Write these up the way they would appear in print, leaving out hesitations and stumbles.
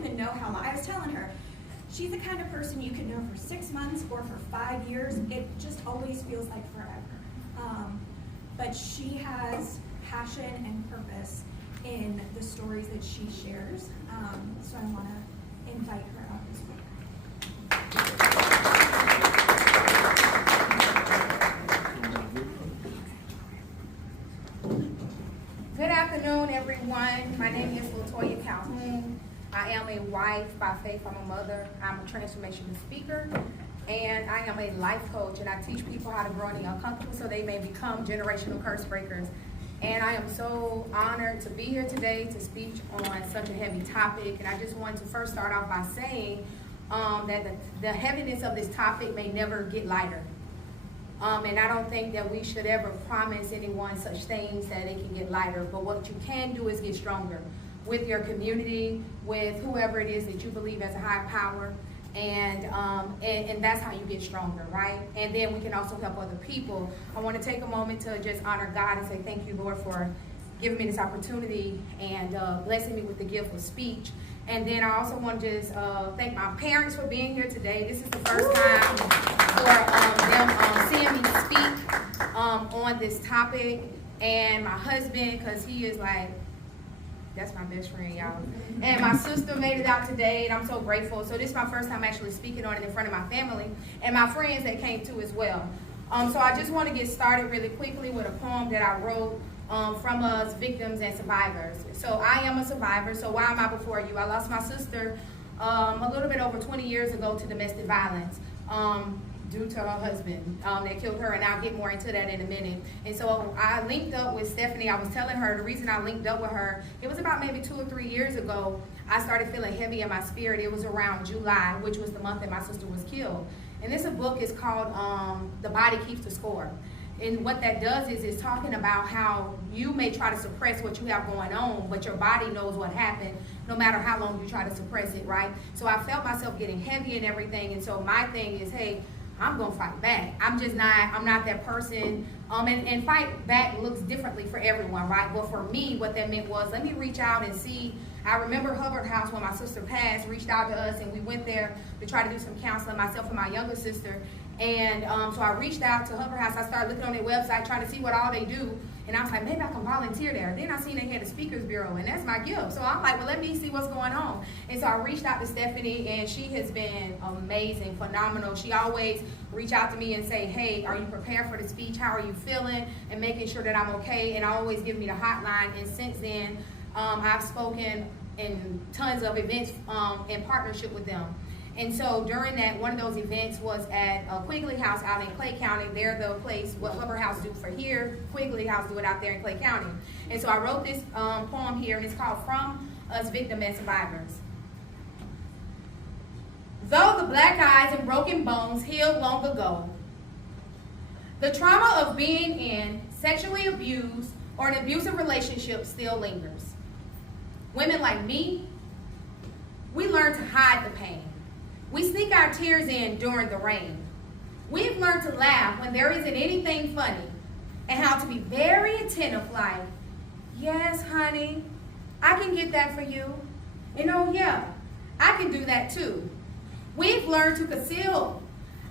even know how long. I was telling her, she's the kind of person you can know for 6 months or for 5 years. It just always feels like forever. But she has passion and purpose in the stories that she shares. So I want to invite her up as well. Good afternoon, everyone. My name is LaToya Calhoun. I am a wife by faith. I'm a mother. I'm a transformational speaker. And I am a life coach, and I teach people how to grow in the uncomfortable so they may become generational curse breakers. And I am so honored to be here today to speak on such a heavy topic. And I just want to first start off by saying that the heaviness of this topic may never get lighter. And I don't think that we should ever promise anyone such things that it can get lighter. But what you can do is get stronger with your community, with whoever it is that you believe as a high power. And that's how you get stronger, right? And then we can also help other people. I want to take a moment to just honor God and say thank you, Lord, for giving me this opportunity and blessing me with the gift of speech. And then I also want to just thank my parents for being here today. This is the first time for them seeing me speak on this topic. And my husband, because he is like, that's my best friend, y'all. And my sister made it out today, and I'm so grateful. So this is my first time actually speaking on it in front of my family and my friends that came too as well. So I just want to get started really quickly with a poem that I wrote from us victims and survivors. So I am a survivor, so why am I before you? I lost my sister a little bit over 20 years ago to domestic violence. Due to her husband that killed her, and I'll get more into that in a minute. And so I linked up with Stephanie. I was telling her the reason I linked up with her, it was about maybe 2 or 3 years ago, I started feeling heavy in my spirit. It was around July, which was the month that my sister was killed. And this book is called The Body Keeps the Score. And what that does is it's talking about how you may try to suppress what you have going on, but your body knows what happened no matter how long you try to suppress it, right? So I felt myself getting heavy and everything. And so my thing is, hey, I'm gonna fight back. I'm not that person. And fight back looks differently for everyone, right? But for me, what that meant was, let me reach out and see. I remember Hubbard House when my sister passed, reached out to us, and we went there to try to do some counseling, myself and my younger sister. And so I reached out to Hubbard House. I started looking on their website, trying to see what all they do. And I was like, maybe I can volunteer there. Then I seen they had a speakers bureau, and that's my gift. So I'm like, well, let me see what's going on. And so I reached out to Stephanie, and she has been amazing, phenomenal. She always reach out to me and say, hey, are you prepared for the speech? How are you feeling? And making sure that I'm okay. And always give me the hotline. And since then, I've spoken in tons of events in partnership with them. And so during that, one of those events was at Quigley House out in Clay County. They're the place, what Hubbard House do for here, Quigley House do it out there in Clay County. And so I wrote this poem here, and it's called From Us Victims and Survivors. Though the black eyes and broken bones healed long ago, the trauma of being in sexually abused or an abusive relationship still lingers. Women like me, we learn to hide the pain. We sneak our tears in during the rain. We've learned to laugh when there isn't anything funny, and how to be very attentive like, yes, honey, I can get that for you. And oh yeah, I can do that too. We've learned to conceal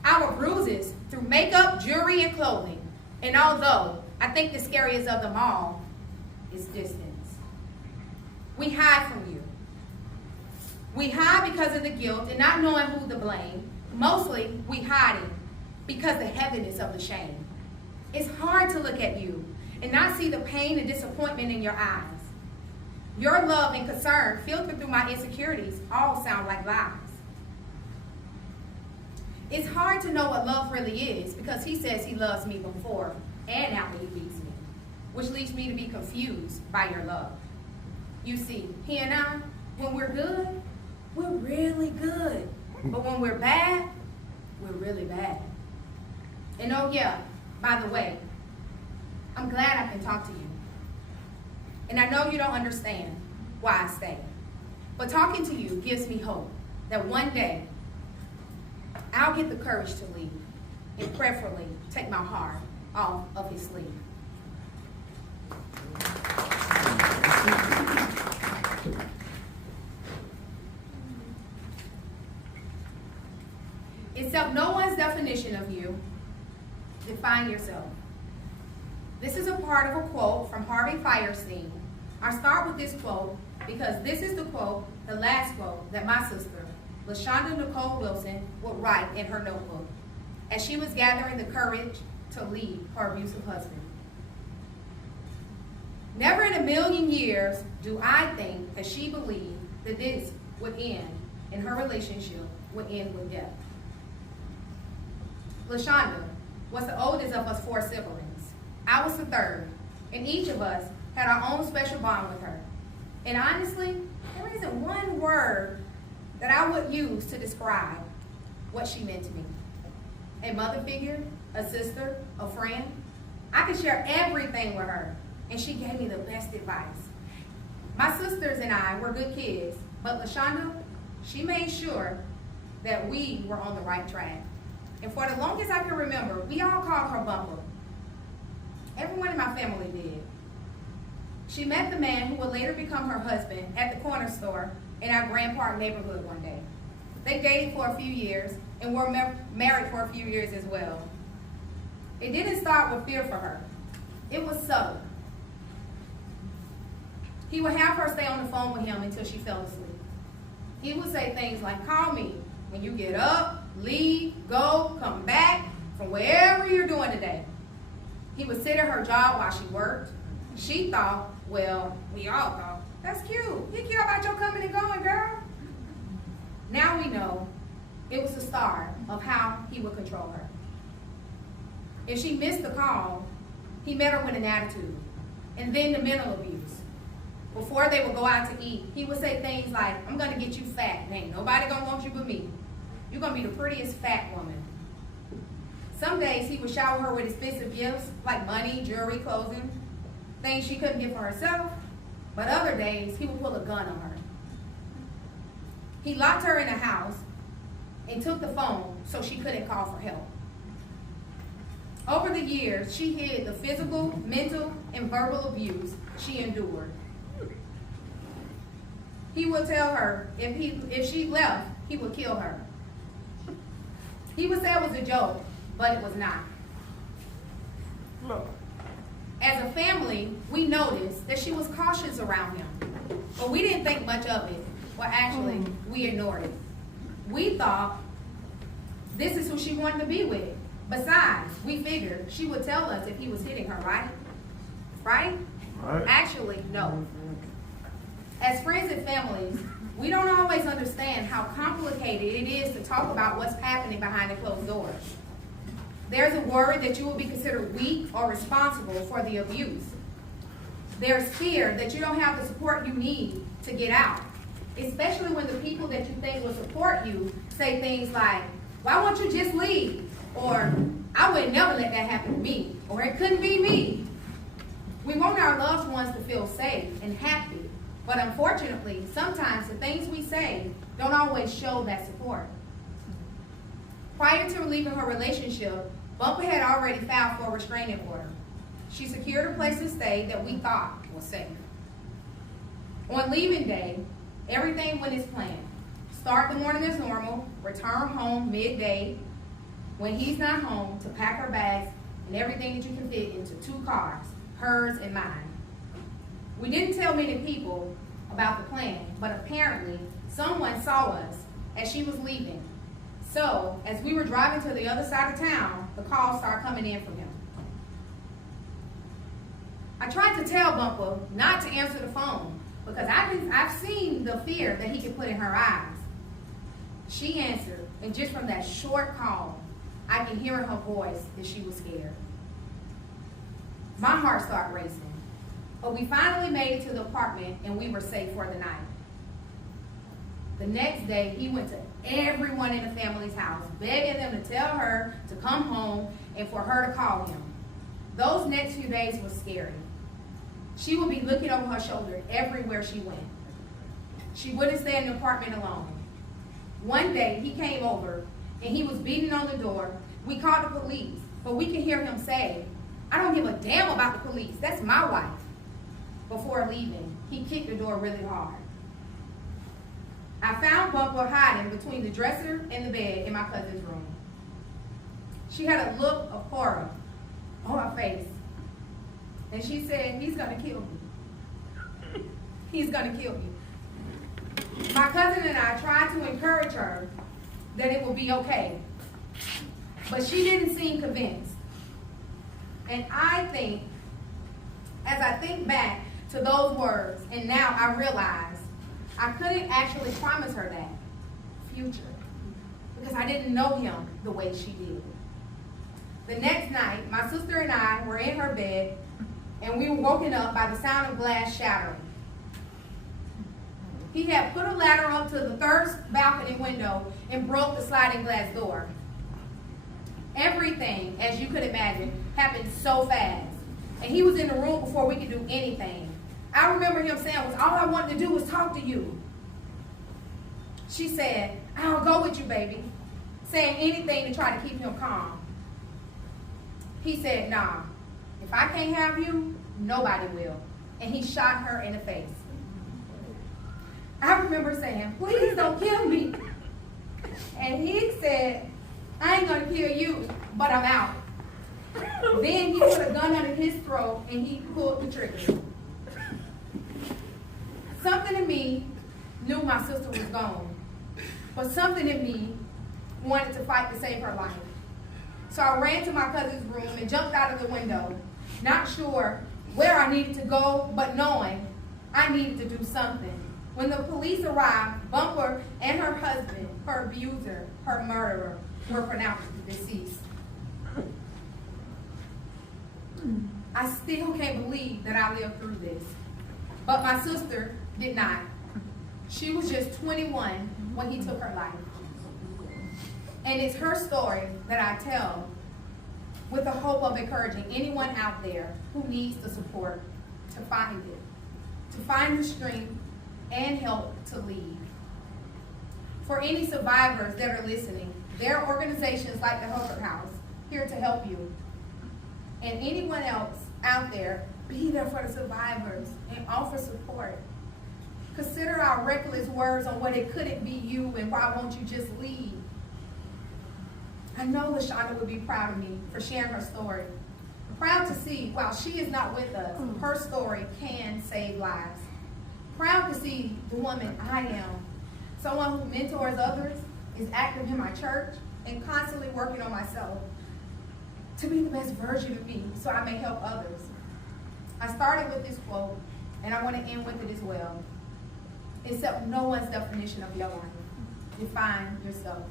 our bruises through makeup, jewelry, and clothing. And although I think the scariest of them all is distance. We hide from you. We hide because of the guilt and not knowing who to blame. Mostly, we hiding because the heaviness of the shame. It's hard to look at you and not see the pain and disappointment in your eyes. Your love and concern filtered through my insecurities all sound like lies. It's hard to know what love really is because he says he loves me before and after he leaves me, which leads me to be confused by your love. You see, he and I, when we're good, we're really good. But when we're bad, we're really bad. And oh yeah, by the way, I'm glad I can talk to you. And I know you don't understand why I stay. But talking to you gives me hope that one day I'll get the courage to leave and prayerfully take my heart off of his sleeve. Accept no one's definition of you. Define yourself. This is a part of a quote from Harvey Fierstein. I start with this quote because this is the quote, the last quote, that my sister, LaShonda Nicole Wilson, would write in her notebook as she was gathering the courage to leave her abusive husband. Never in a million years do I think that she believed that this would end and her relationship would end with death. LaShonda was the oldest of us 4 siblings. I was the third, and each of us had our own special bond with her. And honestly, there isn't one word that I would use to describe what she meant to me. A mother figure, a sister, a friend. I could share everything with her, and she gave me the best advice. My sisters and I were good kids, but LaShonda, she made sure that we were on the right track. And for the longest I can remember, we all called her Bumper. Everyone in my family did. She met the man who would later become her husband at the corner store in our Grand Park neighborhood one day. They dated for a few years and were married for a few years as well. It didn't start with fear for her. It was subtle. He would have her stay on the phone with him until she fell asleep. He would say things like, call me when you get up, leave, go, come back from wherever you're doing today. He would sit at her job while she worked. She thought, well, we all thought, that's cute. He care about your coming and going, girl. Now we know it was the start of how he would control her. If she missed the call, he met her with an attitude. And then the mental abuse. Before they would go out to eat, he would say things like, I'm going to get you fat. And ain't nobody going to want you but me. You're going to be the prettiest fat woman. Some days he would shower her with expensive gifts like money, jewelry, clothing, things she couldn't get for herself. But other days he would pull a gun on her. He locked her in a house and took the phone so she couldn't call for help. Over the years, she hid the physical, mental, and verbal abuse she endured. He would tell her if she left, he would kill her. He would say it was a joke, but it was not. As a family, we noticed that she was cautious around him, but we didn't think much of it. Well, actually, we ignored it. We thought this is who she wanted to be with. Besides, we figured she would tell us if he was hitting her, right? Right? Actually, no. As friends and families, we don't always understand how complicated it is to talk about what's happening behind the closed doors. There's a worry that you will be considered weak or responsible for the abuse. There's fear that you don't have the support you need to get out, especially when the people that you think will support you say things like, why won't you just leave? Or, I would never let that happen to me. Or, it couldn't be me. We want our loved ones to feel safe and happy. But unfortunately, sometimes the things we say don't always show that support. Prior to leaving her relationship, Bumper had already filed for a restraining order. She secured a place to stay that we thought was safe. On leaving day, everything went as planned. Start the morning as normal, return home midday. When he's not home, to pack her bags and everything that you can fit into 2 cars, hers and mine. We didn't tell many people about the plan, but apparently someone saw us as she was leaving. So, as we were driving to the other side of town, the calls started coming in from him. I tried to tell Bumper not to answer the phone because I've seen the fear that he could put in her eyes. She answered, and just from that short call, I can hear in her voice that she was scared. My heart started racing. But we finally made it to the apartment and we were safe for the night. The next day, he went to everyone in the family's house, begging them to tell her to come home and for her to call him. Those next few days were scary. She would be looking over her shoulder everywhere she went. She wouldn't stay in the apartment alone. One day, he came over and he was beating on the door. We called the police, but we could hear him say, I don't give a damn about the police. That's my wife. Before leaving, he kicked the door really hard. I found found Bumper hiding between the dresser and the bed in my cousin's room. She had a look of horror on her face. And she said, he's gonna kill me. He's gonna kill me. My cousin and I tried to encourage her that it will be okay. But she didn't seem convinced. And I think, as I think back to those words, and now I realize I couldn't actually promise her that future because I didn't know him the way she did. The next night, my sister and I were in her bed, and we were woken up by the sound of glass shattering. He had put a ladder up to the third balcony window and broke the sliding glass door. Everything, as you could imagine, happened so fast. And he was in the room before we could do anything. I remember him saying, all I wanted to do was talk to you. She said, I'll go with you, baby, saying anything to try to keep him calm. He said, nah, if I can't have you, nobody will. And he shot her in the face. I remember saying, please don't kill me. And he said, I ain't gonna kill you, but I'm out. Then he put a gun under his throat and he pulled the trigger. Something in me knew my sister was gone, but something in me wanted to fight to save her life. So I ran to my cousin's room and jumped out of the window, not sure where I needed to go, but knowing I needed to do something. When the police arrived, Bumper and her husband, her abuser, her murderer, were pronounced deceased. I still can't believe that I lived through this. But my sister did not. She was just 21 when he took her life. And it's her story that I tell with the hope of encouraging anyone out there who needs the support to find it, to find the strength and help to lead. For any survivors that are listening, there are organizations like the Hooker House here to help you. And anyone else out there, be there for the survivors and offer support. Consider our reckless words on what it couldn't be you and why won't you just leave. I know LaShonda would be proud of me for sharing her story. Proud to see, while she is not with us, her story can save lives. Proud to see the woman I am, someone who mentors others, is active in my church, and constantly working on myself to be the best version of me so I may help others. I started with this quote, and I want to end with it as well. Accept no one's definition of your life. Define yourself.